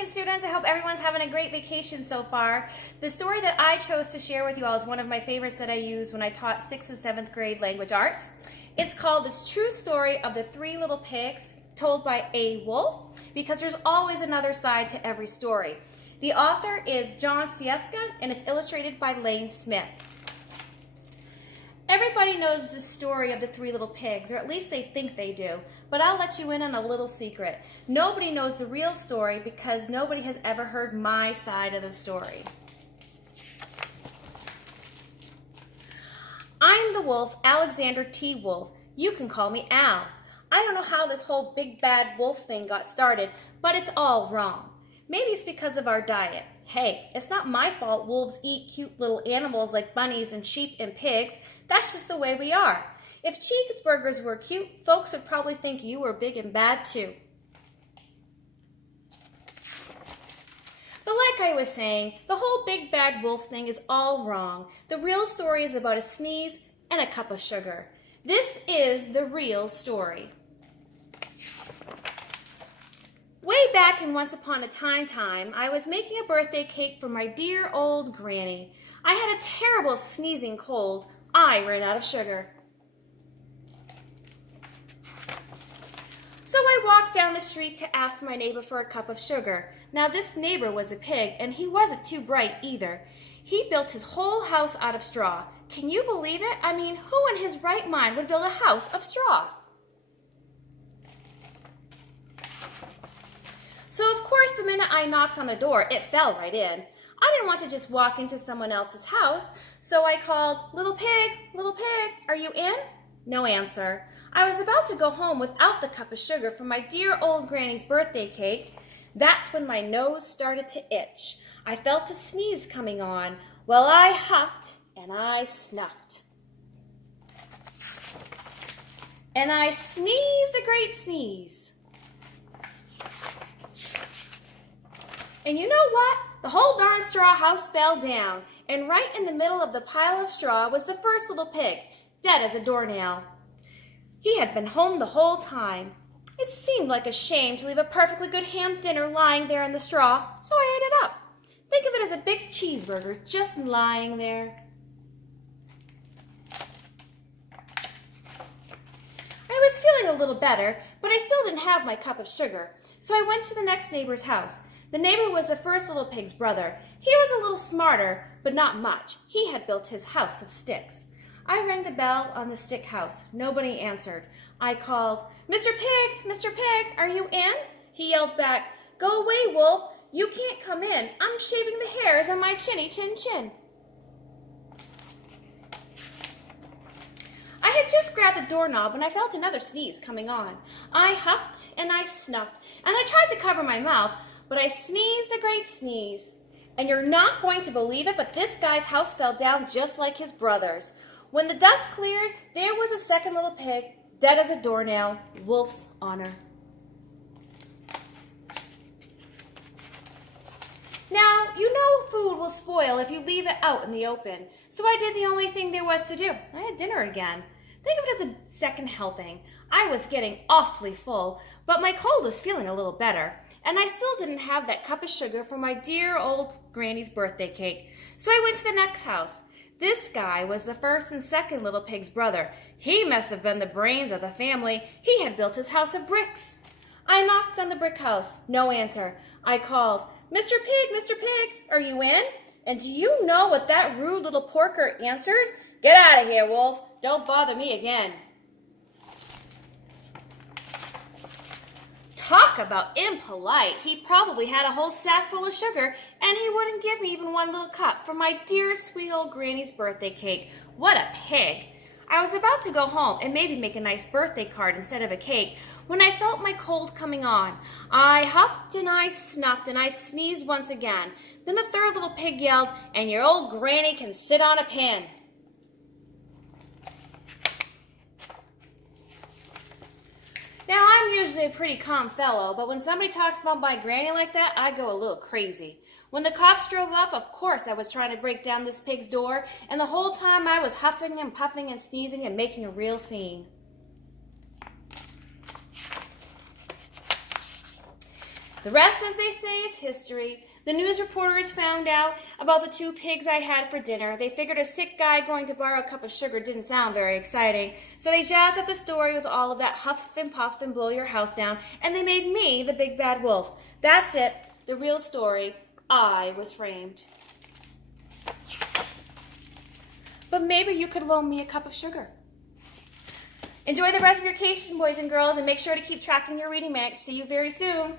Lincoln students, I hope everyone's having a great vacation so far. The story that I chose to share with you all is one of my favorites that I used when I taught 6th and 7th grade language arts. It's called The True Story of the Three Little Pigs, told by a wolf, because there's always another side to every story. The author is Jon Scieszka, and it's illustrated by Lane Smith. Everybody knows the story of the three little pigs, or at least they think they do, but I'll let you in on a little secret. Nobody knows the real story because nobody has ever heard my side of the story. I'm the wolf, Alexander T. Wolf. You can call me Al. I don't know how this whole big bad wolf thing got started, but it's all wrong. Maybe it's because of our diet. Hey, it's not my fault wolves eat cute little animals like bunnies and sheep and pigs. That's just the way we are. If cheeseburgers were cute, folks would probably think you were big and bad too. But like I was saying, the whole big bad wolf thing is all wrong. The real story is about a sneeze and a cup of sugar. This is the real story. Way back in Once Upon a Time, I was making a birthday cake for my dear old granny. I had a terrible sneezing cold. I ran out of sugar. So I walked down the street to ask my neighbor for a cup of sugar. Now this neighbor was a pig, and he wasn't too bright either. He built his whole house out of straw. Can you believe it? I mean, who in his right mind would build a house of straw? So of course, the minute I knocked on the door, it fell right in. I didn't want to just walk into someone else's house, so I called, little pig, are you in? No answer. I was about to go home without the cup of sugar for my dear old granny's birthday cake. That's when my nose started to itch. I felt a sneeze coming on. Well, I huffed and I snuffed. And I sneezed a great sneeze. And you know what? The whole darn straw house fell down, and right in the middle of the pile of straw was the first little pig, dead as a doornail. He had been home the whole time. It seemed like a shame to leave a perfectly good ham dinner lying there in the straw, so I ate it up. Think of it as a big cheeseburger just lying there. I was feeling a little better, but I still didn't have my cup of sugar, so I went to the next neighbor's house. The neighbor was the first little pig's brother. He was a little smarter, but not much. He had built his house of sticks. I rang the bell on the stick house. Nobody answered. I called, Mr. Pig, are you in? He yelled back, Go away, wolf. You can't come in. I'm shaving the hairs on my chinny chin chin. I had just grabbed the doorknob when I felt another sneeze coming on. I huffed and I snuffed, and I tried to cover my mouth, but I sneezed a great sneeze. And you're not going to believe it, but this guy's house fell down just like his brother's. When the dust cleared, there was a second little pig, dead as a doornail, wolf's honor. Now, you know food will spoil if you leave it out in the open. So I did the only thing there was to do. I had dinner again. Think of it as a second helping. I was getting awfully full, but my cold was feeling a little better. And I still didn't have that cup of sugar for my dear old granny's birthday cake. So I went to the next house. This guy was the first and second little pig's brother. He must have been the brains of the family. He had built his house of bricks. I knocked on the brick house. No answer. I called, Mr. Pig, are you in? And do you know what that rude little porker answered? Get out of here, wolf. Don't bother me again. Talk about impolite. He probably had a whole sack full of sugar, and he wouldn't give me even one little cup for my dear sweet old granny's birthday cake. What a pig. I was about to go home and maybe make a nice birthday card instead of a cake when I felt my cold coming on. I huffed and I snuffed and I sneezed once again. Then the third little pig yelled, and your old granny can sit on a pin. Now, I'm usually a pretty calm fellow, but when somebody talks about my granny like that, I go a little crazy. When the cops drove up, of course I was trying to break down this pig's door, and the whole time I was huffing and puffing and sneezing and making a real scene. The rest, as they say, is history. The news reporters found out about the 2 pigs I had for dinner. They figured a sick guy going to borrow a cup of sugar didn't sound very exciting. So they jazzed up the story with all of that huff and puff and blow your house down, and they made me the big bad wolf. That's it, the real story. I was framed. But maybe you could loan me a cup of sugar. Enjoy the rest of your vacation, boys and girls, and make sure to keep tracking your reading minutes. See you very soon.